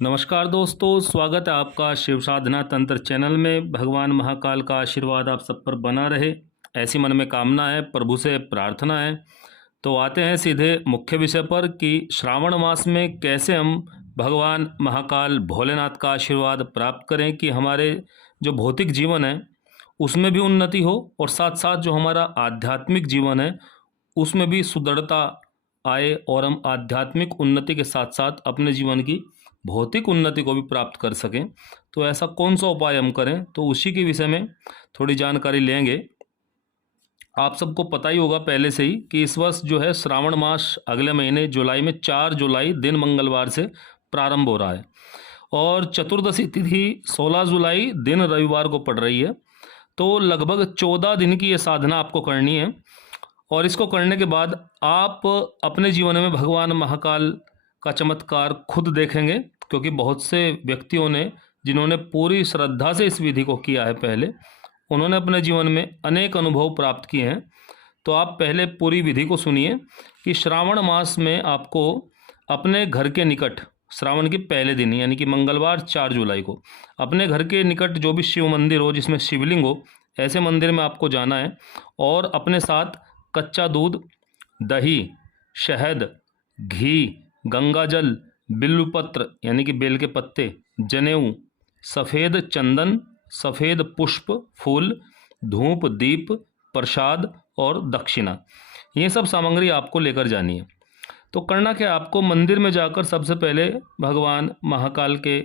नमस्कार दोस्तों, स्वागत है आपका शिव साधना तंत्र चैनल में। भगवान महाकाल का आशीर्वाद आप सब पर बना रहे, ऐसी मन में कामना है, प्रभु से प्रार्थना है। तो आते हैं सीधे मुख्य विषय पर कि श्रावण मास में कैसे हम भगवान महाकाल भोलेनाथ का आशीर्वाद प्राप्त करें कि हमारे जो भौतिक जीवन है उसमें भी उन्नति हो और साथ साथ जो हमारा आध्यात्मिक जीवन है उसमें भी सुदृढ़ता आए और हम आध्यात्मिक उन्नति के साथ साथ अपने जीवन की भौतिक उन्नति को भी प्राप्त कर सकें। तो ऐसा कौन सा उपाय हम करें, तो उसी के विषय में थोड़ी जानकारी लेंगे। आप सबको पता ही होगा पहले से ही कि इस वर्ष जो है श्रावण मास अगले महीने जुलाई में 4 जुलाई दिन मंगलवार से प्रारंभ हो रहा है और चतुर्दशी तिथि 16 जुलाई दिन रविवार को पड़ रही है। तो लगभग 14 दिन की ये साधना आपको करनी है और इसको करने के बाद आप अपने जीवन में भगवान महाकाल का चमत्कार खुद देखेंगे, क्योंकि बहुत से व्यक्तियों ने जिन्होंने पूरी श्रद्धा से इस विधि को किया है पहले, उन्होंने अपने जीवन में अनेक अनुभव प्राप्त किए हैं। तो आप पहले पूरी विधि को सुनिए कि श्रावण मास में आपको अपने घर के निकट श्रावण के पहले दिन यानी कि मंगलवार 4 जुलाई को अपने घर के निकट जो भी शिव मंदिर हो जिसमें शिवलिंग हो, ऐसे मंदिर में आपको जाना है और अपने साथ कच्चा दूध, दही, शहद, घी, गंगाजल, बिल्वपत्र यानी कि बेल के पत्ते, जनेऊ, सफ़ेद चंदन, सफ़ेद पुष्प, फूल, धूप, दीप, प्रसाद और दक्षिणा, ये सब सामग्री आपको लेकर जानी है। तो करना क्या, आपको मंदिर में जाकर सबसे पहले भगवान महाकाल के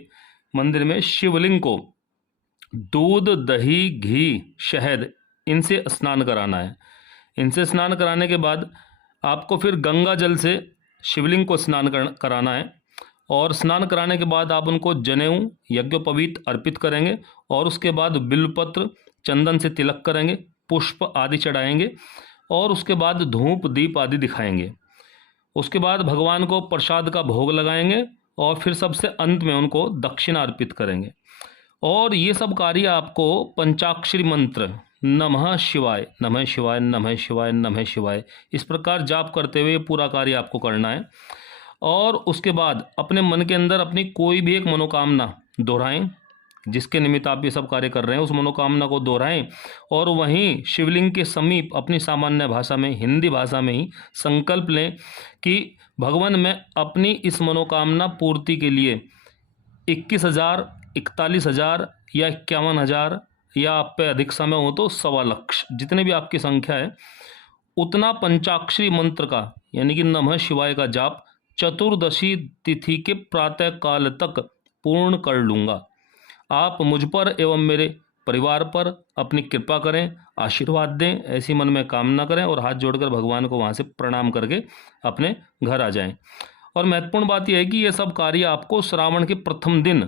मंदिर में शिवलिंग को दूध, दही, घी, शहद इनसे स्नान कराना है। इनसे स्नान कराने के बाद आपको फिर गंगा जल से शिवलिंग को स्नान कराना है और स्नान कराने के बाद आप उनको जनेऊ यज्ञोपवीत अर्पित करेंगे और उसके बाद बिल्वपत्र चंदन से तिलक करेंगे, पुष्प आदि चढ़ाएंगे और उसके बाद धूप दीप आदि दिखाएंगे। उसके बाद भगवान को प्रसाद का भोग लगाएंगे और फिर सबसे अंत में उनको दक्षिणा अर्पित करेंगे। और ये सब कार्य आपको पंचाक्षरी मंत्र नमः शिवाय नमः शिवाय नमः शिवाय नमः शिवाय इस प्रकार जाप करते हुए पूरा कार्य आपको करना है। और उसके बाद अपने मन के अंदर अपनी कोई भी एक मनोकामना दोहराएं, जिसके निमित्त आप ये सब कार्य कर रहे हैं उस मनोकामना को दोहराएं और वहीं शिवलिंग के समीप अपनी सामान्य भाषा में, हिंदी भाषा में ही संकल्प लें कि भगवान मैं अपनी इस मनोकामना पूर्ति के लिए 21,000, 41,000 या 51,000 या आप पे अधिक समय हो तो 1,25,000, जितने भी आपकी संख्या है उतना पंचाक्षरी मंत्र का यानी कि नमः शिवाय का जाप चतुर्दशी तिथि के प्रातः काल तक पूर्ण कर लूँगा। आप मुझ पर एवं मेरे परिवार पर अपनी कृपा करें, आशीर्वाद दें, ऐसी मन में कामना करें और हाथ जोड़कर भगवान को वहाँ से प्रणाम करके अपने घर आ जाएं। और महत्वपूर्ण बात यह है कि ये सब कार्य आपको श्रावण के प्रथम दिन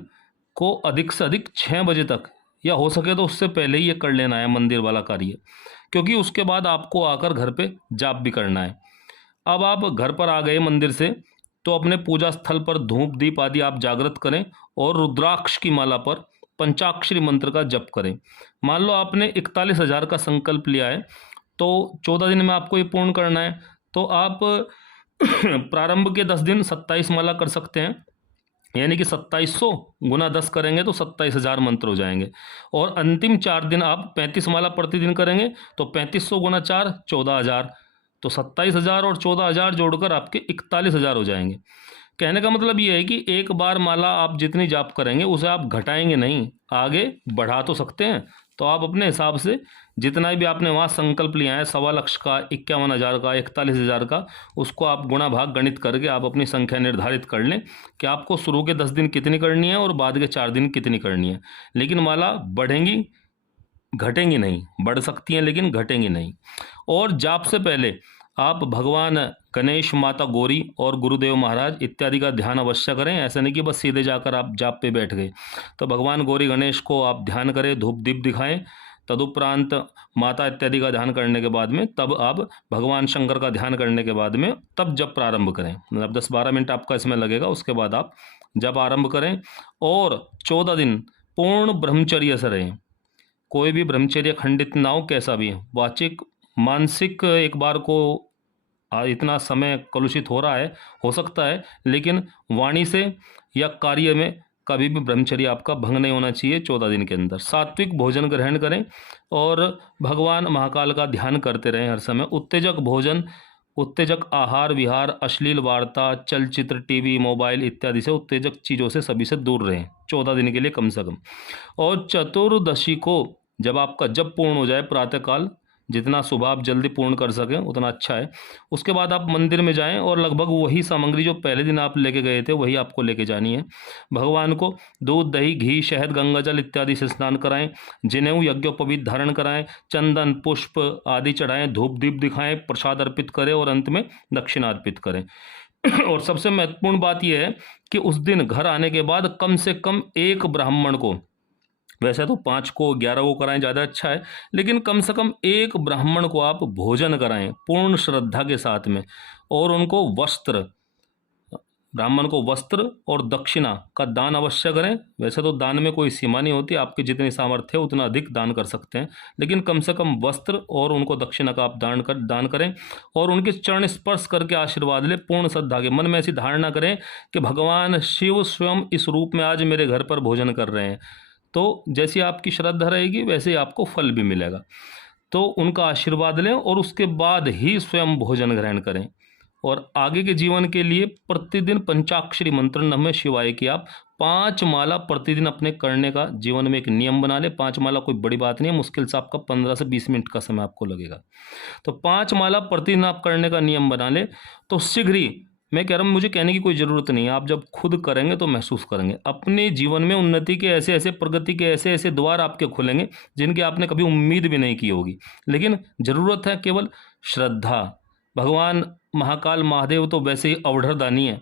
को अधिक से अधिक 6 बजे तक या हो सके तो उससे पहले ही ये कर लेना है मंदिर वाला कार्य, क्योंकि उसके बाद आपको आकर घर पे जाप भी करना है। अब आप घर पर आ गए मंदिर से तो अपने पूजा स्थल पर धूप दीप आदि आप जागृत करें और रुद्राक्ष की माला पर पंचाक्षरी मंत्र का जप करें। मान लो आपने 41,000 का संकल्प लिया है तो 14 दिन में आपको ये पूर्ण करना है, तो आप प्रारंभ के 10 दिन 27 माला कर सकते हैं, यानी कि 2700 गुना 10 करेंगे तो 27,000 मंत्र हो जाएंगे। और अंतिम 4 दिन आप 35 माला प्रतिदिन करेंगे तो 3500 गुना 4 14,000, तो 27,000 और 14,000 जोड़कर आपके 41,000 हो जाएंगे। कहने का मतलब ये है कि एक बार माला आप जितनी जाप करेंगे उसे आप घटाएंगे नहीं, आगे बढ़ा तो सकते हैं। तो आप अपने हिसाब से जितना भी आपने वहाँ संकल्प लिया है 1,25,000 का, 51,000 का, 41,000 का, उसको आप गुणा भाग गणित करके आप अपनी संख्या निर्धारित कर लें कि आपको शुरू के 10 दिन कितनी करनी है और बाद के 4 दिन कितनी करनी है। लेकिन माला बढ़ेंगी, घटेंगी नहीं, बढ़ सकती हैं लेकिन घटेंगी नहीं। और जाप से पहले आप भगवान गणेश, माता गौरी और गुरुदेव महाराज इत्यादि का ध्यान अवश्य करें। ऐसा नहीं कि बस सीधे जाकर आप जाप पे बैठ गए। तो भगवान गौरी गणेश को आप ध्यान करें, धूप दीप दिखाएं। तदुपरांत माता इत्यादि का ध्यान करने के बाद में तब आप भगवान शंकर का ध्यान करने के बाद में तब जब प्रारंभ करें, मतलब 10-12 मिनट आपका इसमें लगेगा। उसके बाद आप जब आरंभ करें और 14 दिन पूर्ण ब्रह्मचर्य से रहें। कोई भी ब्रह्मचर्य खंडित ना हो, कैसा भी हो, वाचिक मानसिक एक बार को इतना समय कलुषित हो सकता है, लेकिन वाणी से या कार्य में कभी भी ब्रह्मचर्य आपका भंग नहीं होना चाहिए 14 दिन के अंदर। सात्विक भोजन ग्रहण करें और भगवान महाकाल का ध्यान करते रहें हर समय। उत्तेजक भोजन, उत्तेजक आहार विहार, अश्लील वार्ता, चलचित्र, टीवी, मोबाइल इत्यादि से, उत्तेजक चीज़ों से सभी से दूर रहें 14 दिन के लिए कम से कम। और चतुर्दशी को जब आपका जप पूर्ण हो जाए प्रातःकाल, जितना सुबह आप जल्दी पूर्ण कर सकें उतना अच्छा है, उसके बाद आप मंदिर में जाएं और लगभग वही सामग्री जो पहले दिन आप लेके गए थे वही आपको लेके जानी है। भगवान को दूध, दही, घी, शहद, गंगाजल इत्यादि से स्नान कराएं, जनेऊ यज्ञोपवीत धारण कराएं, चंदन पुष्प आदि चढ़ाएं, धूप दीप दिखाएं, प्रसाद अर्पित करें और अंत में दक्षिणा अर्पित करें। और सबसे महत्वपूर्ण बात यह है कि उस दिन घर आने के बाद कम से कम एक ब्राह्मण को, वैसे तो 5 को 11 को कराएं ज़्यादा अच्छा है, लेकिन कम से कम एक ब्राह्मण को आप भोजन कराएं पूर्ण श्रद्धा के साथ में, और उनको वस्त्र, ब्राह्मण को वस्त्र और दक्षिणा का दान अवश्य करें। वैसे तो दान में कोई सीमा नहीं होती, आपकी जितनी सामर्थ्य है उतना अधिक दान कर सकते हैं, लेकिन कम से कम वस्त्र और उनको दक्षिणा का आप दान करें और उनके चरण स्पर्श करके आशीर्वाद लें पूर्ण श्रद्धा के। मन में ऐसी धारणा करें कि भगवान शिव स्वयं इस रूप में आज मेरे घर पर भोजन कर रहे हैं, तो जैसी आपकी श्रद्धा रहेगी वैसे ही आपको फल भी मिलेगा। तो उनका आशीर्वाद लें और उसके बाद ही स्वयं भोजन ग्रहण करें। और आगे के जीवन के लिए प्रतिदिन पंचाक्षरी मंत्र नमः शिवाय की आप 5 माला प्रतिदिन अपने करने का जीवन में एक नियम बना ले। 5 माला कोई बड़ी बात नहीं है, मुश्किल से आपका 15 से 20 मिनट का समय आपको लगेगा। तो 5 माला प्रतिदिन आप करने का नियम बना ले, तो शीघ्र ही, मैं कह रहा हूँ मुझे कहने की कोई ज़रूरत नहीं है, आप जब खुद करेंगे तो महसूस करेंगे अपने जीवन में उन्नति के ऐसे ऐसे, प्रगति के ऐसे ऐसे द्वार आपके खुलेंगे जिनकी आपने कभी उम्मीद भी नहीं की होगी। लेकिन ज़रूरत है केवल श्रद्धा। भगवान महाकाल महादेव तो वैसे ही अवढ़रदानी है,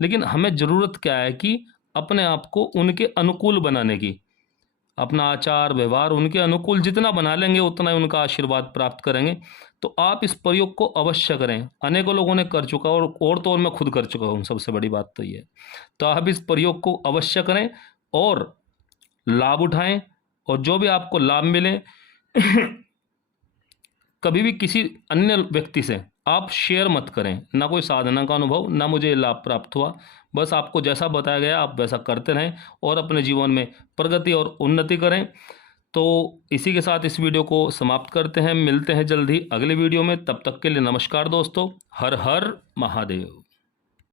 लेकिन हमें ज़रूरत क्या है कि अपने आप को उनके अनुकूल बनाने की। अपना आचार व्यवहार उनके अनुकूल जितना बना लेंगे उतना ही उनका आशीर्वाद प्राप्त करेंगे। तो आप इस प्रयोग को अवश्य करें। अनेकों लोगों ने कर चुका और तो और मैं खुद कर चुका हूँ, सबसे बड़ी बात तो ये है। तो आप इस प्रयोग को अवश्य करें और लाभ उठाएं, और जो भी आपको लाभ मिले कभी भी किसी अन्य व्यक्ति से आप शेयर मत करें, ना कोई साधना का अनुभव, ना मुझे ये लाभ प्राप्त हुआ। बस आपको जैसा बताया गया आप वैसा करते रहें और अपने जीवन में प्रगति और उन्नति करें। तो इसी के साथ इस वीडियो को समाप्त करते हैं। मिलते हैं जल्द ही अगले वीडियो में, तब तक के लिए नमस्कार दोस्तों। हर हर महादेव।